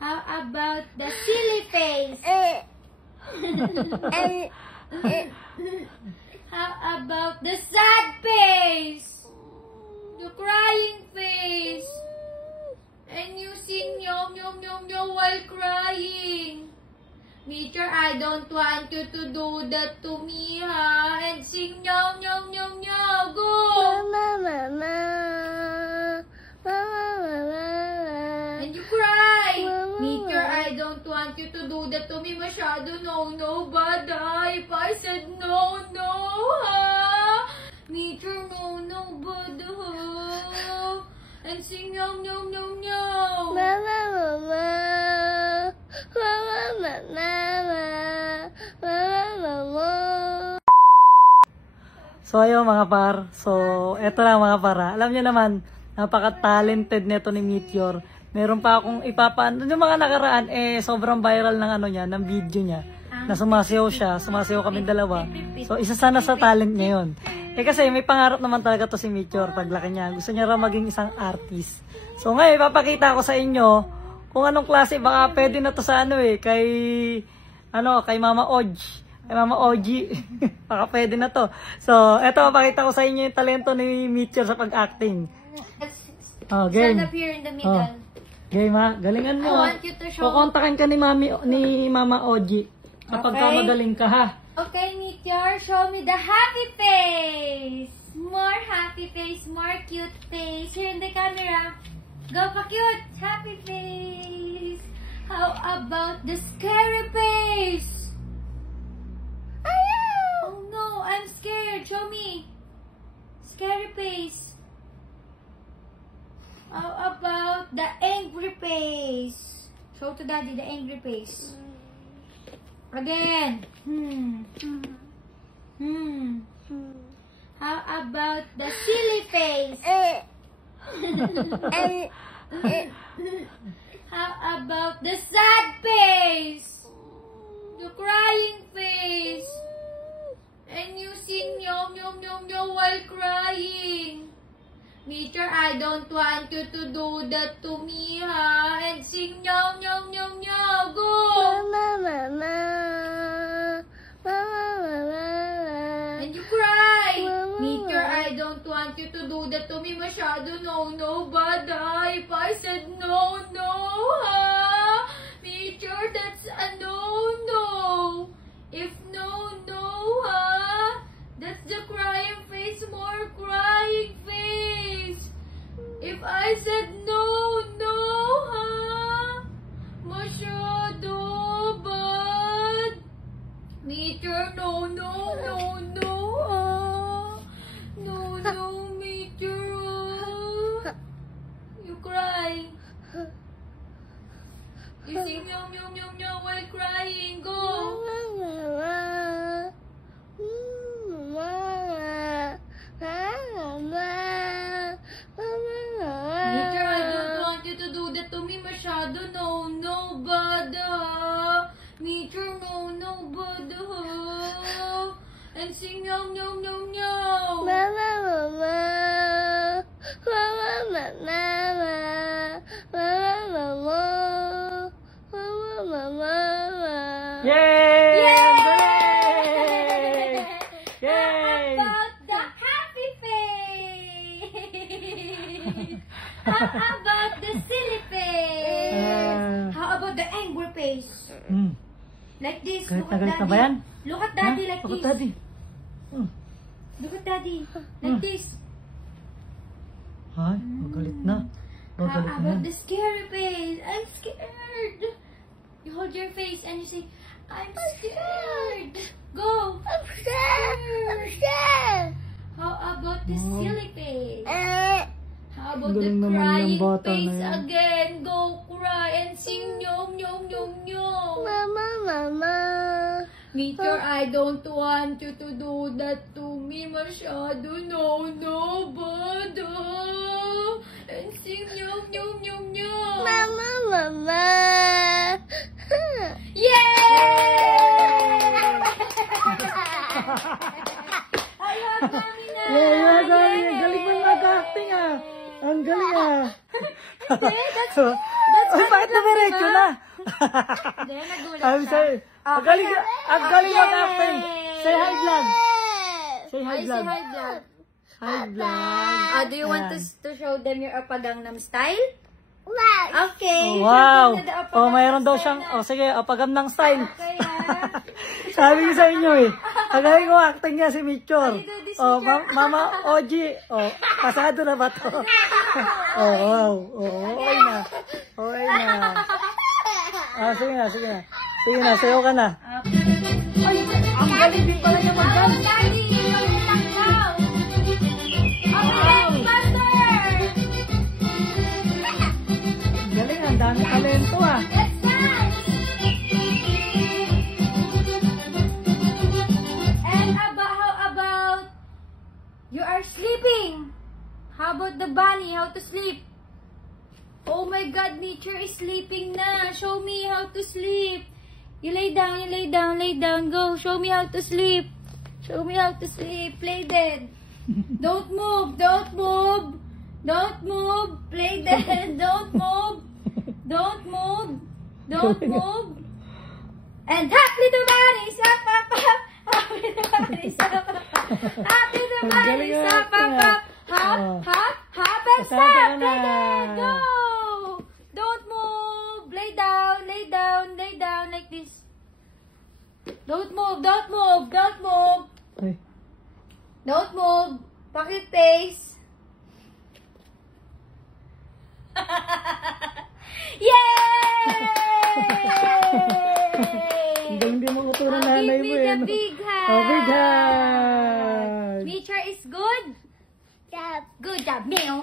How about the silly face? How about the sad face? The crying face? And you sing yum yum yum yum while crying. Teacher, I don't want you to do that to me, ha? And sing yum yum yum yum. Go! Mama. And you cry. Teacher, I don't want you to do that to me. Masyado no, bada. If I said no, ha? Teacher, no, bada. And sing yum yum yum yum. Mama. So ayun mga par, so eto lang mga para. Alam niyo naman, napaka-talented nito ni Meteor. Meron pa akong ipapaano, yung mga nakaraan sobrang viral ng niya, ng video niya. Na sumasayaw kami dalawa. So isa sana sa talent niya yun. Kasi may pangarap naman talaga to si Meteor paglaki niya. Gusto niya raw maging isang artist. So ngayon ipapakita ko sa inyo kung anong klase, baka pwede na to sa kay Mama Oj. Kay Mama Oji. Baka pwede na to. So, eto, mapakita ko sa inyo yung talento ni Meteor sa pag-acting. Oh, game. Stand up here in the middle. Oh. Game ha, galingan mo. I want you to show. Kukontakin ka ni Mama Oji. Kapag ka magaling ka ha. Okay, Meteor, show me the happy face. More happy face, more cute face. Here in the camera. Go pa cute, happy face. How about the scary face? Oh no, I'm scared. Show me. Scary face. How about the angry face? Show to Daddy the angry face. Again. How about the silly face? How about the sad face? The crying face? And you sing yum yum yum yum while crying. Teacher, I don't want you to do that to me, ha? And sing yum yum yum yum. Go! Mama. And you cry. Teacher, I don't want you to do that to me. Masyado no, bada. If I said no, ha? Teacher, that's a no. If no, ha? That's the crying face, more crying face. If I said no, ha? Masyado bad. Teacher, no, ha? No, Teacher. You cry. You sing yum yum yum yum while crying. Go. Teacher, I don't want you to do that to me. Masyado no, bada. Teacher, no, bada. And sing yum yum yum yum. Yay! Yay! Yay! How about the happy face? How about the silly face? How about the angry face? Like this. Galit Look at na ba Daddy. yan? Look at Daddy like Look this. at Daddy. Look at Daddy. Like this. Ay, magalit na. How Magalit na about yan. the scary face? I'm scared. You hold your face and you say, I'm scared. Go. I'm scared. How about the silly face? How about the Galing naman ng crying bata na face yan. again? Go cry and sing yum yum yum yum. Mama. Meteor, I don't want you to do that to me. Masyado no, bada. And sing yum yum yum yum. Mama. Yay! Ayun, mami na. Yeah, galing mo mag-acting ah. Ang galing ah. That's Uy, bakit naman dumiretso na. Hindi, nagulat Sabi siya. sa'yo, ang galing mag-acting. Say hi, vlog. Say hi, Ay, si vlog. Hi Vlog. Hi, vlog. Do you want Ayan. to show them your Oppa Gangnam Style? Wow. Okay. Oh, wow. show them the Oppa Oh, Gangnam mayroon daw Style siyang, na. oh sige, pagam ng style. Okay, ha? Sabi ko sa inyo eh. Tagay ko acting niya si Mitchor. Ay, do this, Oh, Mitchor. Mama Oji. Oh, pasado na ba to? Oh, wow. Oh, okay na. Okay na. Ah, sige na, sige na. Sige na, sayo ka na. Ay, ang galing din pala niya mag-dance. Daddy, relax now. Okay, faster. Galing, ang dami talento ah. Let's dance. And how about you are sleeping? How about the bunny? How to sleep? Oh my God, nature is sleeping na. Show me how to sleep. You lay down, lay down, go. Show me how to sleep. Show me how to sleep. Play dead. Don't move, don't move. Don't move. Play dead. Don't move. Don't move. Don't move. And hop, little bunnies, up, up, up. Hop, little bunnies, up, up, up. Hop, little Ang galing bunnies, ng up, acting, up, ah. up. Hop, Oh. hop, hop, and Pasado stop. ka Play na. dead. Go. Don't move. Lay down, lay down, lay down like this. Don't move, don't move, don't move. Ay. Don't move. Pocket face. Yay! Hindi mo kuturan Oh, nanay give mo me eh. the big hand. Oh, big hand. Nature is good. Job. Good job. Meow.